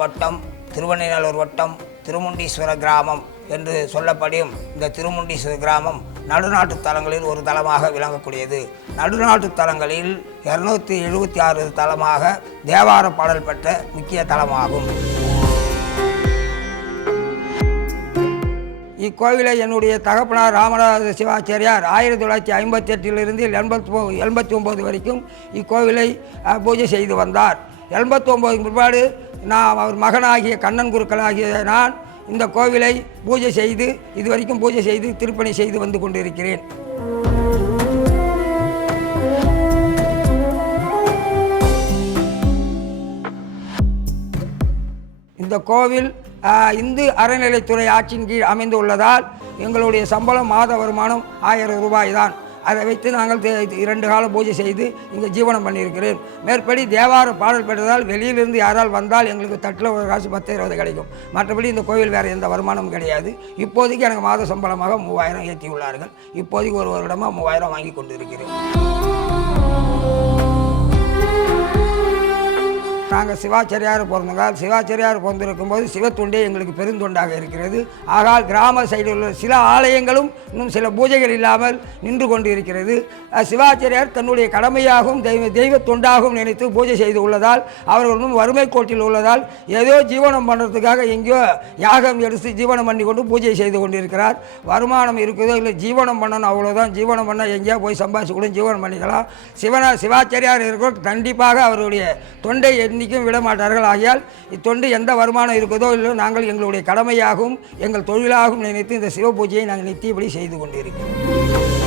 மாவட்டம் திருவண்ணாமலை வட்டம் திருமுண்டீஸ்வர கிராமம் என்று சொல்லப்படும் இந்த திருமுண்டீஸ்வர கிராமம் நடுநாட்டு தலங்களில் ஒரு தலமாக விளங்கக்கூடியது. நடுநாட்டு தலங்களில் 276 தலமாக தேவார பாடல் பெற்ற முக்கிய தலமாகும். இக்கோவிலை என்னுடைய தகப்பனார் ராமநாத சிவாச்சாரியார் 1958 89 வரைக்கும் இக்கோவிலை பூஜை செய்து வந்தார். 89 பிற்பாடு நான் அவர் மகனாகிய கண்ணன் குருக்களாகிய நான் இந்த கோவிலை பூஜை செய்து இதுவரைக்கும் பூஜை செய்து திருப்பணி செய்து வந்து கொண்டிருக்கிறேன். இந்த கோவில் இந்து அறநிலைத்துறை ஆட்சியின் கீழ் அமைந்துள்ளதால் எங்களுடைய சம்பளம் மாத வருமானம் 1000 ரூபாய் தான். அதை வைத்து நாங்கள் 2 காலம் பூஜை செய்து இங்கே ஜீவனம் பண்ணியிருக்கிறேன். மேற்படி தேவார பாடல் பெற்றதால் வெளியிலிருந்து யாரால் வந்தால் எங்களுக்கு தட்டில் ஒரு காசு 10-20 கிடைக்கும். மற்றபடி இந்த கோவில் வேறு எந்த வருமானமும் கிடையாது. இப்போதைக்கு எனக்கு மாத சம்பளமாக 3000 ஏற்றியுள்ளார்கள். இப்போதைக்கு ஒரு வருடமாக 3000 வாங்கி கொண்டு இருக்கிறேன். நாங்கள் சிவாச்சாரியார் பிறந்தங்க. சிவாச்சாரியார் பிறந்திருக்கும் போது சிவத்தொண்டே எங்களுக்கு பெருந்தொண்டாக இருக்கிறது. ஆகால் கிராம சைடில் உள்ள சில ஆலயங்களும் இன்னும் சில பூஜைகள் இல்லாமல் நின்று கொண்டு இருக்கிறது. சிவாச்சாரியார் தன்னுடைய கடமையாகவும் தெய்வ தொண்டாகவும் நினைத்து பூஜை செய்து உள்ளதால் அவர்களும் வறுமை கோட்டில் உள்ளதால் ஏதோ ஜீவனம் பண்ணுறதுக்காக எங்கேயோ யாகம் எடுத்து ஜீவனம் பண்ணி கொண்டு பூஜை செய்து கொண்டிருக்கிறார். வருமானம் இருக்குதோ இல்லை ஜீவனம் பண்ணணும், அவ்வளோதான். ஜீவனம் பண்ணால் எங்கேயோ போய் சம்பாதிச்சு கூட ஜீவனம் பண்ணிக்கலாம். சிவாச்சாரியார் இருக்கிற கண்டிப்பாக அவருடைய தொண்டை என்றைக்கும் விட மாட்டார்கள். ஆகையால் இத்தொண்டு எந்த வருமானம் இருக்குதோ இல்லையோ நாங்கள் எங்களுடைய கடமையாகவும் எங்கள் தொழிலாகவும் நினைத்து இந்த சிவ பூஜையை நாங்கள் நித்தியபடி செய்து கொண்டிருக்கிறோம்.